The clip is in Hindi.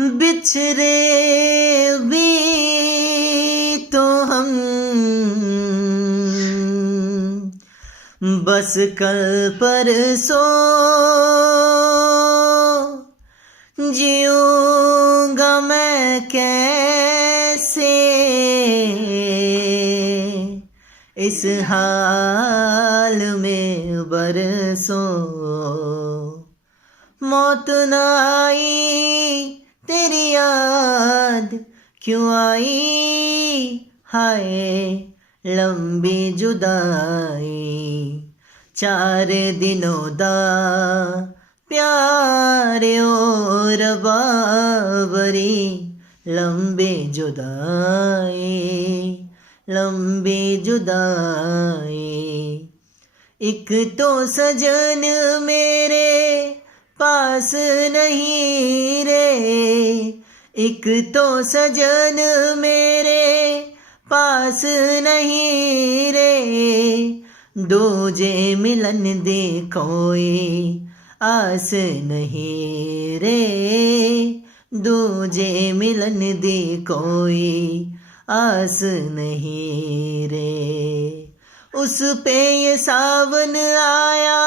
बिछड़े भी तो हम बस कल परसों जीऊंगा मैं कैसे इस हाल में बरसों मौत न आई तेरी याद क्यों आई हाय लंबी जुदाई 4 दिनों दा प्यार ओ रब्बा बड़ी लंबी जुदाई एक तो सजन मेरे पास नहीं रे एक तो सजन मेरे पास नहीं रे दूजे मिलन दे कोई आस नहीं रे दूजे मिलन दे कोई आस नहीं रे उस पे ये सावन आया